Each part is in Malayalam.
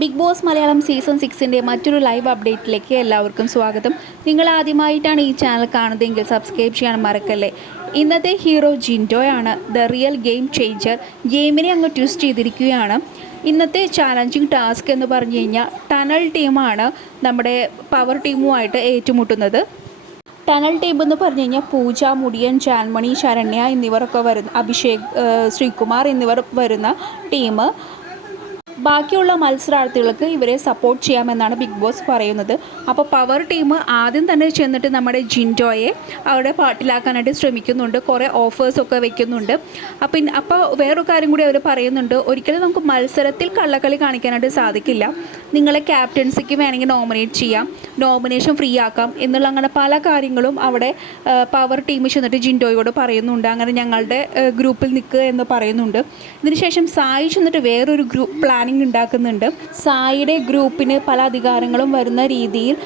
ബിഗ് ബോസ് മലയാളം സീസൺ സിക്സിന്റെ മറ്റൊരു ലൈവ് അപ്ഡേറ്റിലേക്ക് എല്ലാവർക്കും സ്വാഗതം. നിങ്ങൾ ആദ്യമായിട്ടാണ് ഈ ചാനൽ കാണുന്നതെങ്കിൽ സബ്സ്ക്രൈബ് ചെയ്യാൻ മറക്കല്ലേ? ഇന്നത്തെ ഹീറോ ജിൻഡോയാണ് ദ റിയൽ ഗെയിം ചേഞ്ചർ. ഗെയിമിനെ അങ്ങ് ട്വിസ്റ്റ് ചെയ്തിരിക്കുകയാണ്. ഇന്നത്തെ ചാലഞ്ചിങ് ടാസ്ക് എന്ന് പറഞ്ഞു കഴിഞ്ഞാൽ ടണൽ ടീമാണ് നമ്മുടെ പവർ ടീമുമായിട്ട് ഏറ്റുമുട്ടുന്നത്. ടണൽ ടീം എന്ന് പറഞ്ഞു കഴിഞ്ഞാൽ പൂജ മുടിയൻ ജാൻമണി ശരണ്യ എന്നിവരൊക്കെ വരുന്ന അഭിഷേക് ശ്രീകുമാർ എന്നിവർ വരുന്ന ടീം. ബാക്കിയുള്ള മത്സരാർത്ഥികൾക്ക് ഇവരെ സപ്പോർട്ട് ചെയ്യാമെന്നാണ് ബിഗ് ബോസ് പറയുന്നത്. അപ്പോൾ പവർ ടീം ആദ്യം തന്നെ ചെന്നിട്ട് നമ്മുടെ ജിൻഡോയെ അവരുടെ പാട്ടിലാക്കാനായിട്ട് ശ്രമിക്കുന്നുണ്ട്. കുറേ ഓഫേഴ്സൊക്കെ വെക്കുന്നുണ്ട്. അപ്പം അപ്പോൾ വേറൊരു കാര്യം കൂടി അവർ പറയുന്നുണ്ട്. ഒരിക്കലും നമുക്ക് മത്സരത്തിൽ കള്ളക്കളി കാണിക്കാനായിട്ട് സാധിക്കില്ല. നിങ്ങളെ ക്യാപ്റ്റൻസിക്ക് വേണമെങ്കിൽ നോമിനേറ്റ് ചെയ്യാം. നോമിനേഷൻ ഫ്രീ ആക്കാം. എന്നുള്ള അങ്ങനെ പല കാര്യങ്ങളും അവിടെ പവർ ടീം ചെന്നിട്ട് ജിൻഡോയോട് പറയുന്നുണ്ട്. അങ്ങനെ ഞങ്ങളുടെ ഗ്രൂപ്പിൽ നിൽക്കുക എന്ന് പറയുന്നുണ്ട്. ഇതിനുശേഷം സായി ചെന്നിട്ട് വേറൊരു ഗ്രൂപ്പ് പ്ലാനിങ് ഉണ്ടാക്കുന്നുണ്ട്. സായിയുടെ ഗ്രൂപ്പിന് പല അധികാരങ്ങളും വരുന്ന രീതിയിൽ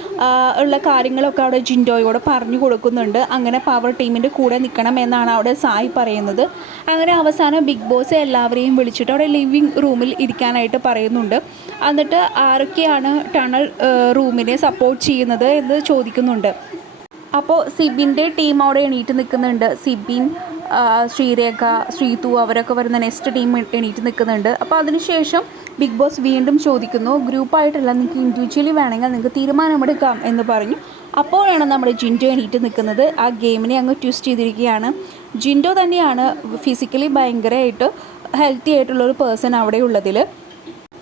ഉള്ള കാര്യങ്ങളൊക്കെ അവിടെ ജിൻഡോയോട് പറഞ്ഞു കൊടുക്കുന്നുണ്ട്. അങ്ങനെ പവർ ടീമിന്റെ കൂടെ നിൽക്കണം എന്നാണ് അവിടെ സായി പറയുന്നത്. അങ്ങനെ അവസാനം ബിഗ് ബോസ് എല്ലാവരെയും വിളിച്ചിട്ട് അവിടെ ലിവിങ് റൂമിൽ ഇരിക്കാനായിട്ട് പറയുന്നുണ്ട്. എന്നിട്ട് ആരൊക്കെയാണ് ടണൽ റൂമിനെ സപ്പോർട്ട് ചെയ്യുന്നത് എന്ന് ചോദിക്കുന്നുണ്ട്. അപ്പോൾ സിബിന്റെ ടീം അവിടെ എണീറ്റ് നിൽക്കുന്നുണ്ട്. സിബിൻ ശ്രീരേഖ ശ്രീതു അവരൊക്കെ വരുന്ന നെക്സ്റ്റ് ടീം എണീറ്റ് നിൽക്കുന്നുണ്ട്. അപ്പോൾ അതിനുശേഷം ബിഗ് ബോസ് വീണ്ടും ചോദിക്കുന്നു ഗ്രൂപ്പായിട്ടല്ല നിങ്ങൾക്ക് ഇൻഡിവിജ്വലി വേണമെങ്കിൽ നിങ്ങൾക്ക് തീരുമാനമെടുക്കാം എന്ന് പറഞ്ഞു. അപ്പോഴാണ് നമ്മുടെ ജിൻഡോ എണീറ്റ് നിൽക്കുന്നത്. ആ ഗെയിമിനെ അങ്ങ് ട്വിസ്റ്റ് ചെയ്തിരിക്കുകയാണ്. ജിൻഡോ തന്നെയാണ് ഫിസിക്കലി ഭയങ്കരമായിട്ട് ഹെൽത്തി ആയിട്ടുള്ള ഒരു പേഴ്സൺ അവിടെ ഉള്ളതിൽ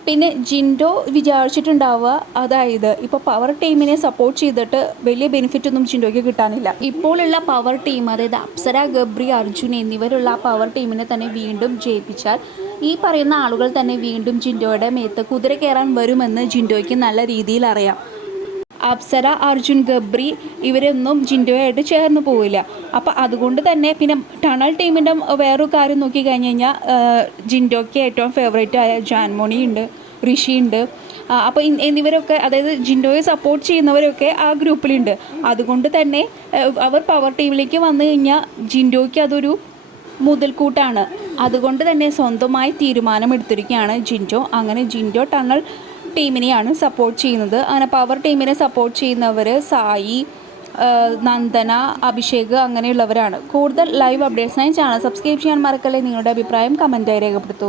പിന്നെ ജിൻഡോ വിചാരിച്ചിട്ടുണ്ടാവുക അതായത് ഇപ്പോൾ പവർ ടീമിനെ സപ്പോർട്ട് ചെയ്തിട്ട് വലിയ ബെനിഫിറ്റ് ഒന്നും ജിൻഡോയ്ക്ക് കിട്ടാനില്ല. ഇപ്പോഴുള്ള പവർ ടീം അതായത് അപ്സര ഗബ്രി അർജുൻ എന്നിവരുള്ള ആ പവർ ടീമിനെ തന്നെ വീണ്ടും ജയിപ്പിച്ചാൽ ഈ പറയുന്ന ആളുകൾ തന്നെ വീണ്ടും ജിൻഡോയുടെ മേത്ത് കുതിര കയറാൻ വരുമെന്ന് ജിൻഡോയ്ക്ക് നല്ല രീതിയിൽ അറിയാം. അപ്സര അർജുൻ ഗബ്രി ഇവരൊന്നും ജിൻഡോയായിട്ട് ചേർന്ന് പോവില്ല. അപ്പോൾ അതുകൊണ്ട് തന്നെ പിന്നെ ടണൽ ടീമിന്റെ വേറൊരു കാര്യം നോക്കി കഴിഞ്ഞ് കഴിഞ്ഞാൽ ജിൻഡോയ്ക്ക് ഏറ്റവും ഫേവറേറ്റ് ആയ ജാൻമോണി ഉണ്ട് ഋഷി ഉണ്ട്. അപ്പോൾ എന്നിവരൊക്കെ അതായത് ജിൻഡോയെ സപ്പോർട്ട് ചെയ്യുന്നവരൊക്കെ ആ ഗ്രൂപ്പിലുണ്ട്. അതുകൊണ്ട് തന്നെ അവർ പവർ ടീമിലേക്ക് വന്നു കഴിഞ്ഞാൽ ജിൻഡോയ്ക്ക് അതൊരു മുതൽക്കൂട്ടാണ്. അതുകൊണ്ട് തന്നെ സ്വന്തമായി തീരുമാനമെടുത്തിരിക്കുകയാണ് ജിൻഡോ. അങ്ങനെ ജിൻഡോ ടണൽ ടീമിനെയാണ് സപ്പോർട്ട് ചെയ്യുന്നത്. അങ്ങനെ പവർ ടീമിനെ സപ്പോർട്ട് ചെയ്യുന്നവർ സായി നന്ദന അഭിഷേക് അങ്ങനെയുള്ളവരാണ്. കൂടുതൽ ലൈവ് അപ്ഡേറ്റ്സിനായി ചാനൽ സബ്സ്ക്രൈബ് ചെയ്യാൻ മറക്കല്ലേ നിങ്ങളുടെ അഭിപ്രായം? കമന്റായി രേഖപ്പെടുത്തൂ.